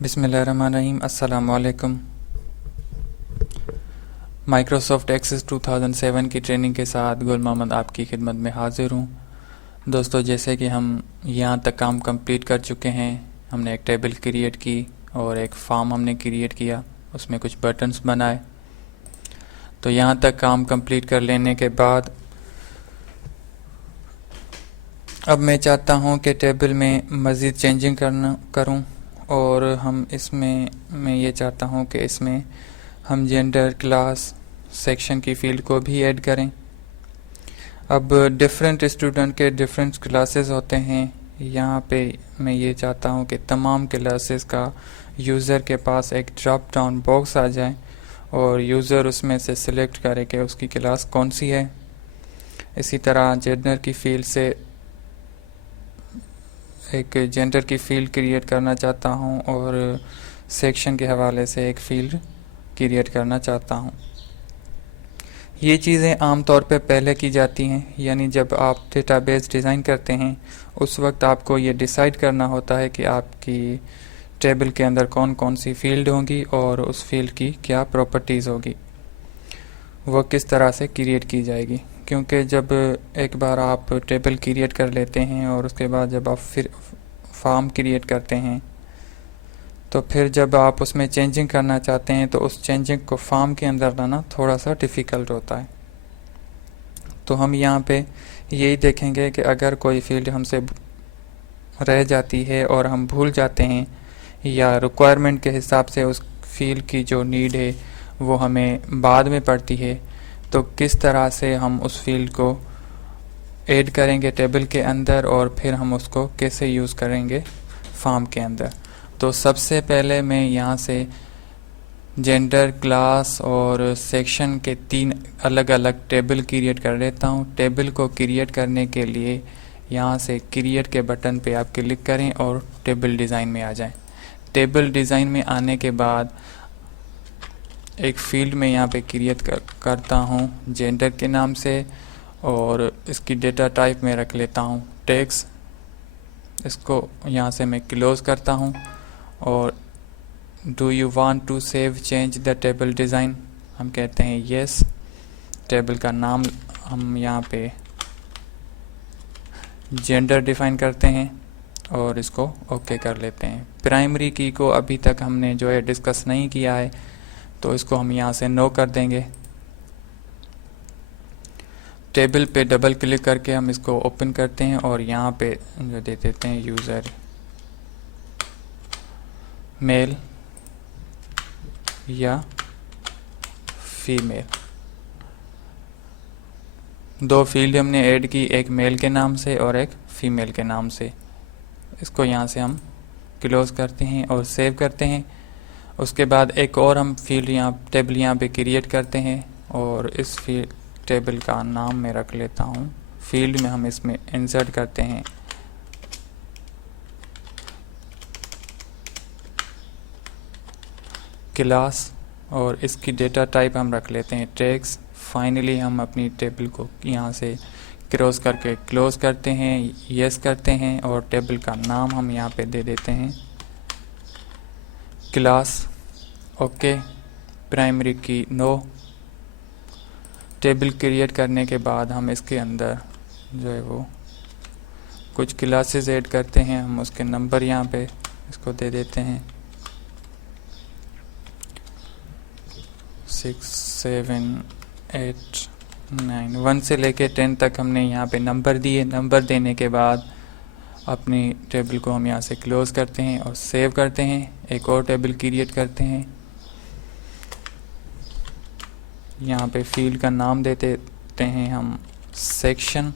बिस्मिल्लाहिर्रहमानिर्रहीम। अस्सलाम वालेकुम। माइक्रोसॉफ्ट एक्सेस 2007 की ट्रेनिंग के साथ गुल मोहम्मद आपकी खिदमत में हाज़िर हूँ। दोस्तों, जैसे कि हम यहाँ तक काम कंप्लीट कर चुके हैं, हमने एक टेबल क्रिएट की और एक फॉर्म हमने क्रिएट किया, उसमें कुछ बटन्स बनाए। तो यहाँ तक काम कंप्लीट कर लेने के बाद अब मैं चाहता हूँ कि टेबल में मज़ीद चेंजिंग करूँ और हम इसमें मैं ये चाहता हूँ कि इसमें हम जेंडर, क्लास, सेक्शन की फ़ील्ड को भी ऐड करें। अब डिफरेंट स्टूडेंट के डिफरेंट क्लासेस होते हैं। यहाँ पे मैं ये चाहता हूँ कि तमाम क्लासेस का यूज़र के पास एक ड्रॉप डाउन बॉक्स आ जाए और यूज़र उसमें से सिलेक्ट करे कि उसकी क्लास कौन सी है। इसी तरह जेंडर की फ़ील्ड से एक जेंडर की फ़ील्ड क्रिएट करना चाहता हूँ और सेक्शन के हवाले से एक फ़ील्ड क्रिएट करना चाहता हूँ। ये चीज़ें आम तौर पे पहले की जाती हैं, यानी जब आप डेटाबेस डिज़ाइन करते हैं उस वक्त आपको ये डिसाइड करना होता है कि आपकी टेबल के अंदर कौन कौन सी फ़ील्ड होंगी और उस फील्ड की क्या प्रॉपर्टीज़ होगी, वो किस तरह से क्रिएट की जाएगी। क्योंकि जब एक बार आप टेबल क्रिएट कर लेते हैं और उसके बाद जब आप फिर फॉर्म क्रिएट करते हैं तो फिर जब आप उसमें चेंजिंग करना चाहते हैं तो उस चेंजिंग को फॉर्म के अंदर लाना थोड़ा सा डिफ़िकल्ट होता है। तो हम यहाँ पे यही देखेंगे कि अगर कोई फील्ड हमसे रह जाती है और हम भूल जाते हैं या रिक्वायरमेंट के हिसाब से उस फील्ड की जो नीड है वो हमें बाद में पड़ती है, तो किस तरह से हम उस फील्ड को ऐड करेंगे टेबल के अंदर और फिर हम उसको कैसे यूज़ करेंगे फॉर्म के अंदर। तो सबसे पहले मैं यहाँ से जेंडर, क्लास और सेक्शन के 3 अलग अलग टेबल क्रिएट कर लेता हूँ। टेबल को क्रिएट करने के लिए यहाँ से क्रिएट के बटन पे आप क्लिक करें और टेबल डिज़ाइन में आ जाएं। टेबल डिज़ाइन में आने के बाद एक फील्ड में यहाँ पे क्रिएट करता हूँ जेंडर के नाम से और इसकी डेटा टाइप में रख लेता हूँ टेक्स्ट। इसको यहाँ से मैं क्लोज़ करता हूँ और do you want to save change the table design, हम कहते हैं येस। टेबल का नाम हम यहाँ पे जेंडर डिफ़ाइन करते हैं और इसको ओके कर लेते हैं। प्राइमरी की को अभी तक हमने जो है डिस्कस नहीं किया है, तो इसको हम यहाँ से नो कर देंगे। टेबल पे डबल क्लिक करके हम इसको ओपन करते हैं और यहाँ पे जो दे देते हैं यूज़र मेल या फीमेल। 2 फील्ड हमने ऐड की, एक मेल के नाम से और एक फीमेल के नाम से। इसको यहाँ से हम क्लोज़ करते हैं और सेव करते हैं। उसके बाद एक और हम फील्ड टेबल यहाँ पे क्रिएट करते हैं और इस फील्ड टेबल का नाम मैं रख लेता हूँ। फील्ड में हम इसमें इंसर्ट करते हैं क्लास और इसकी डेटा टाइप हम रख लेते हैं टेक्स्ट। फाइनली हम अपनी टेबल को यहाँ से क्रॉस करके क्लोज करते हैं, यस करते हैं और टेबल का नाम हम यहाँ पे दे देते हैं क्लास। ओके, प्राइमरी की नो। टेबल क्रिएट करने के बाद हम इसके अंदर जो है वो कुछ क्लासेस ऐड करते हैं। हम उसके नंबर यहाँ पे इसको दे देते हैं 6, 7, 8, 9, 1 से लेके 10 तक हमने यहाँ पे नंबर दिए। नंबर देने के बाद अपनी टेबल को हम यहाँ से क्लोज़ करते हैं और सेव करते हैं। एक और टेबल क्रिएट करते हैं, यहाँ पे फील्ड का नाम दे देते हैं हम सेक्शन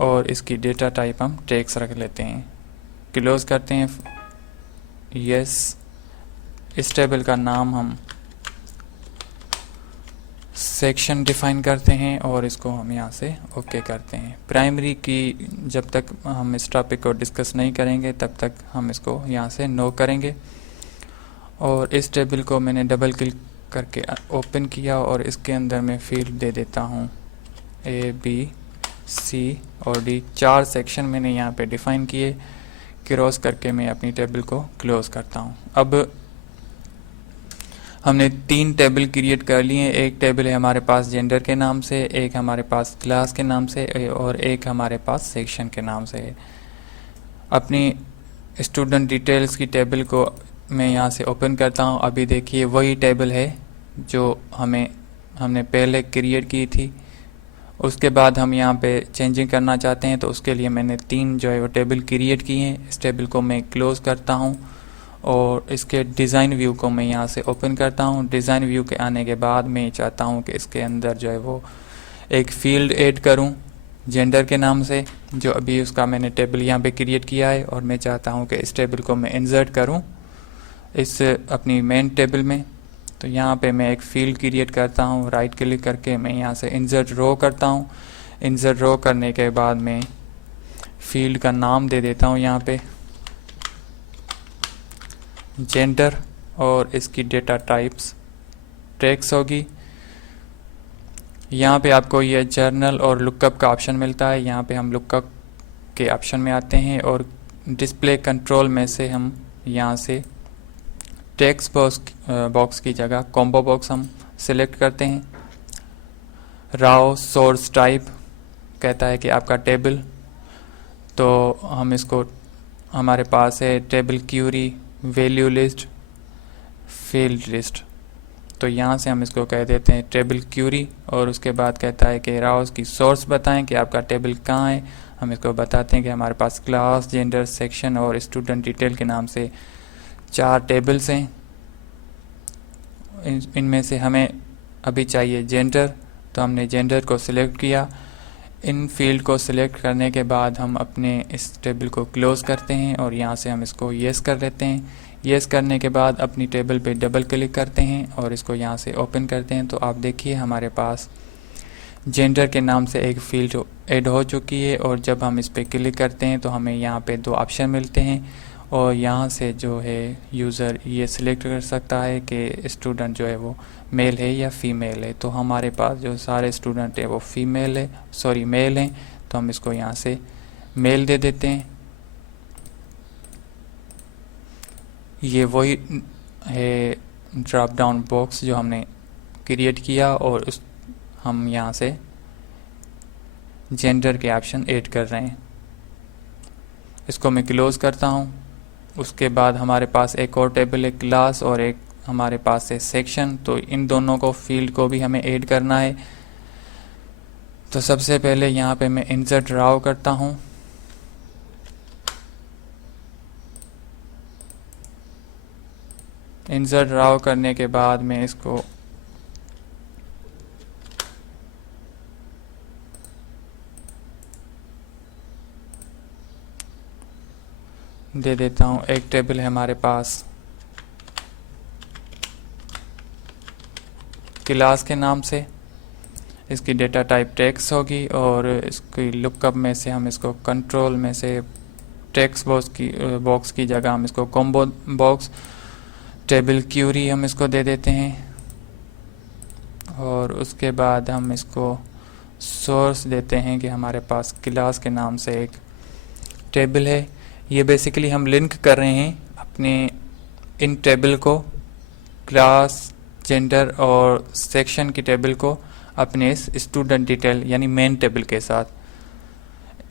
और इसकी डेटा टाइप हम टेक्स्ट रख लेते हैं। क्लोज़ करते हैं, यस। इस टेबल का नाम हम सेक्शन डिफ़ाइन करते हैं और इसको हम यहाँ से ओके करते हैं। प्राइमरी की जब तक हम इस टॉपिक को डिस्कस नहीं करेंगे तब तक हम इसको यहाँ से नो करेंगे। और इस टेबल को मैंने डबल क्लिक करके ओपन किया और इसके अंदर मैं फील्ड दे देता हूँ A, B, C और D। 4 सेक्शन मैंने यहाँ पे डिफ़ाइन किए क्रॉस करके मैं अपनी टेबल को क्लोज करता हूँ। अब हमने 3 टेबल क्रिएट कर लिए हैं। एक टेबल है हमारे पास जेंडर के नाम से, एक हमारे पास क्लास के नाम से और एक हमारे पास सेक्शन के नाम से है। अपनी स्टूडेंट डिटेल्स की टेबल को मैं यहाँ से ओपन करता हूँ। अभी देखिए वही टेबल है जो हमने पहले क्रिएट की थी। उसके बाद हम यहाँ पे चेंजिंग करना चाहते हैं, तो उसके लिए मैंने 3 जो है वो टेबल क्रिएट किए हैं। इस टेबल को मैं क्लोज करता हूँ और इसके डिज़ाइन व्यू को मैं यहाँ से ओपन करता हूँ। डिज़ाइन व्यू के आने के बाद मैं चाहता हूँ कि इसके अंदर जो है वो एक फील्ड ऐड करूँ जेंडर के नाम से, जो अभी उसका मैंने टेबल यहाँ पे क्रिएट किया है, और मैं चाहता हूँ कि इस टेबल को मैं इंसर्ट करूँ इस अपनी मेन टेबल में। तो यहाँ पे मैं एक फील्ड क्रिएट करता हूँ, राइट क्लिक करके मैं यहाँ से इंसर्ट रो करता हूँ। इंसर्ट रो करने के बाद मैं फील्ड का नाम दे देता हूँ यहाँ पे जेंडर, और इसकी डेटा टाइप्स टेक्स्ट होगी। यहाँ पे आपको ये जर्नल और लुकअप का ऑप्शन मिलता है। यहाँ पे हम लुकअप के ऑप्शन में आते हैं और डिस्प्ले कंट्रोल में से हम यहाँ से टेक्स्ट बॉक्स की जगह कॉम्बो बॉक्स हम सिलेक्ट करते हैं। राव सोर्स टाइप कहता है कि आपका टेबल, तो हम इसको, हमारे पास है table query, value list, field list, तो यहाँ से हम इसको कह देते हैं टेबल क्यूरी। और उसके बाद कहता है कि राउस की सोर्स बताएं कि आपका टेबल कहाँ है। हम इसको बताते हैं कि हमारे पास क्लास, जेंडर, सेक्शन और स्टूडेंट डिटेल के नाम से 4 टेबल्स हैं। इनमें से हमें अभी चाहिए जेंडर, तो हमने जेंडर को सिलेक्ट किया। इन फील्ड को सिलेक्ट करने के बाद हम अपने इस टेबल को क्लोज करते हैं और यहाँ से हम इसको येस कर लेते हैं। येस करने के बाद अपनी टेबल पे डबल क्लिक करते हैं और इसको यहाँ से ओपन करते हैं। तो आप देखिए हमारे पास जेंडर के नाम से एक फील्ड ऐड हो चुकी है, और जब हम इस पर क्लिक करते हैं तो हमें यहाँ पे 2 ऑप्शन मिलते हैं, और यहाँ से जो है यूज़र ये सिलेक्ट कर सकता है कि स्टूडेंट जो है वो मेल है या फीमेल है। तो हमारे पास जो सारे स्टूडेंट है वो फीमेल है, सॉरी मेल हैं, तो हम इसको यहाँ से मेल दे देते हैं। ये वही है ड्रॉप डाउन बॉक्स जो हमने क्रिएट किया, और हम यहाँ से जेंडर के ऑप्शन ऐड कर रहे हैं। इसको मैं क्लोज करता हूँ। उसके बाद हमारे पास एक और टेबल है क्लास, और एक हमारे पास है सेक्शन, तो इन दोनों को फील्ड को भी हमें ऐड करना है। तो सबसे पहले यहाँ पे मैं इंसर्ट राव करता हूँ। इंसर्ट राव करने के बाद मैं इसको दे देता हूँ। एक टेबल है हमारे पास क्लास के नाम से, इसकी डेटा टाइप टेक्स्ट होगी, और इसकी लुकअप में से हम इसको कंट्रोल में से टेक्स्ट बॉक्स की जगह हम इसको कॉम्बो बॉक्स, टेबल क्यूरी हम इसको दे देते हैं। और उसके बाद हम इसको सोर्स देते हैं कि हमारे पास क्लास के नाम से एक टेबल है। ये बेसिकली हम लिंक कर रहे हैं अपने इन टेबल को, क्लास, जेंडर और सेक्शन की टेबल को अपने स्टूडेंट डिटेल यानी मेन टेबल के साथ।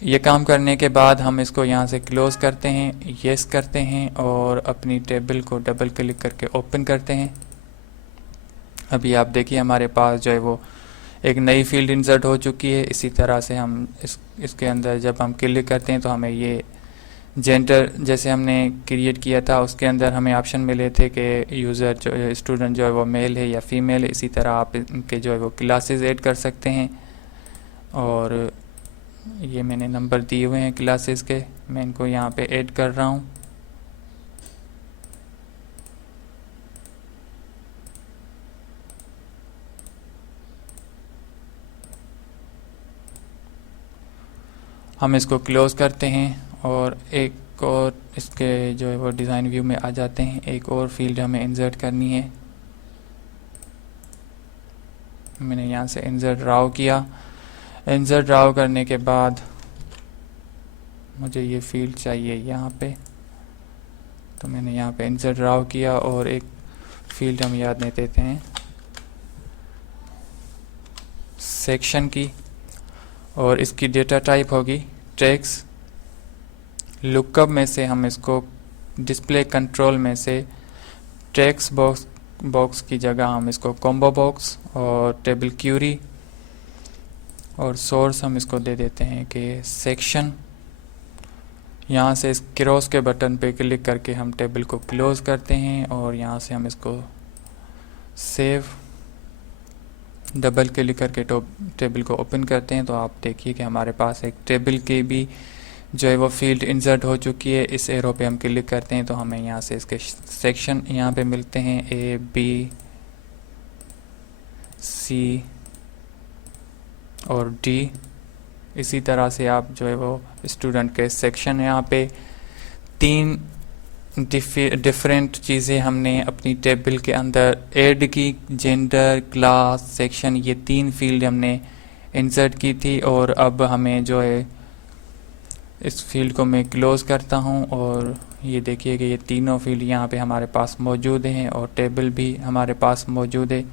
ये काम करने के बाद हम इसको यहाँ से क्लोज करते हैं, येस करते हैं और अपनी टेबल को डबल क्लिक करके ओपन करते हैं। अभी आप देखिए हमारे पास जो है वो एक नई फील्ड इंसर्ट हो चुकी है। इसी तरह से हम इसके अंदर जब हम क्लिक करते हैं तो हमें ये जेंडर जैसे हमने क्रिएट किया था उसके अंदर हमें ऑप्शन मिले थे कि यूज़र जो स्टूडेंट जो है वो मेल है या फीमेल है। इसी तरह आप इनके जो है वो क्लासेस ऐड कर सकते हैं, और ये मैंने नंबर दिए हुए हैं क्लासेस के, मैं इनको यहाँ पे ऐड कर रहा हूँ। हम इसको क्लोज करते हैं और एक और इसके जो है वो डिज़ाइन व्यू में आ जाते हैं। एक और फील्ड हमें इंसर्ट करनी है। मैंने यहाँ से इंसर्ट राव किया। इंसर्ट राव करने के बाद मुझे ये फील्ड चाहिए यहाँ पे, तो मैंने यहाँ पे इंसर्ट ड्राव किया और एक फील्ड हम याद नहीं देते हैं सेक्शन की, और इसकी डेटा टाइप होगी टेक्स्ट। लुकअप में से हम इसको डिस्प्ले कंट्रोल में से टेक्स्ट बॉक्स की जगह हम इसको कॉम्बो बॉक्स, और टेबल क्यूरी और सोर्स हम इसको दे देते हैं कि सेक्शन। यहाँ से इस क्रॉस के बटन पे क्लिक करके हम टेबल को क्लोज करते हैं, और यहाँ से हम इसको सेव डबल क्लिक करके टेबल को ओपन करते हैं। तो आप देखिए कि हमारे पास एक टेबल की भी जो है वो फील्ड इंसर्ट हो चुकी है। इस एरो पे हम क्लिक करते हैं तो हमें यहाँ से इसके सेक्शन यहाँ पे मिलते हैं A B C और D। इसी तरह से आप जो है वो स्टूडेंट के सेक्शन, यहाँ पे 3 डिफरेंट चीज़ें हमने अपनी टेबल के अंदर ऐड की, जेंडर, क्लास, सेक्शन, ये 3 फील्ड हमने इंसर्ट की थी। और अब हमें जो है इस फील्ड को मैं क्लोज करता हूं, और ये देखिए कि ये तीनों फील्ड यहाँ पे हमारे पास मौजूद हैं और टेबल भी हमारे पास मौजूद है।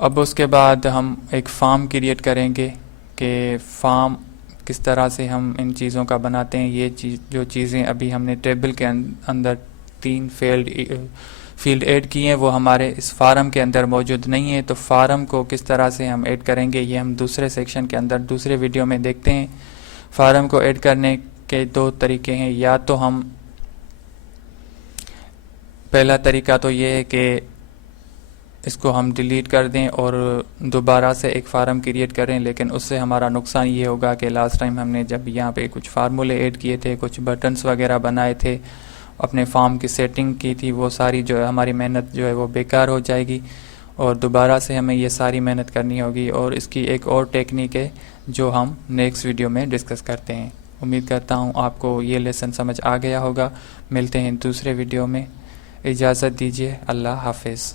अब उसके बाद हम एक फॉर्म क्रिएट करेंगे कि फॉर्म किस तरह से हम इन चीज़ों का बनाते हैं। ये जो चीज़ें अभी हमने टेबल के अंदर 3 फील्ड ऐड किए हैं वो हमारे इस फार्म के अंदर मौजूद नहीं है। तो फार्म को किस तरह से हम ऐड करेंगे ये हम दूसरे सेक्शन के अंदर दूसरे वीडियो में देखते हैं। फार्म को ऐड करने के 2 तरीके हैं। या तो हम पहला तरीका तो ये है कि इसको हम डिलीट कर दें और दोबारा से एक फार्म क्रिएट करें, लेकिन उससे हमारा नुकसान ये होगा कि लास्ट टाइम हमने जब यहाँ पे कुछ फार्मूले ऐड किए थे, कुछ बटन्स वगैरह बनाए थे, अपने फॉर्म की सेटिंग की थी, वो सारी जो है हमारी मेहनत जो है वो बेकार हो जाएगी और दोबारा से हमें ये सारी मेहनत करनी होगी। और इसकी एक और टेक्निक है जो हम नेक्स्ट वीडियो में डिस्कस करते हैं। उम्मीद करता हूँ आपको ये लेसन समझ आ गया होगा। मिलते हैं दूसरे वीडियो में। इजाज़त दीजिए। अल्लाह हाफिज़।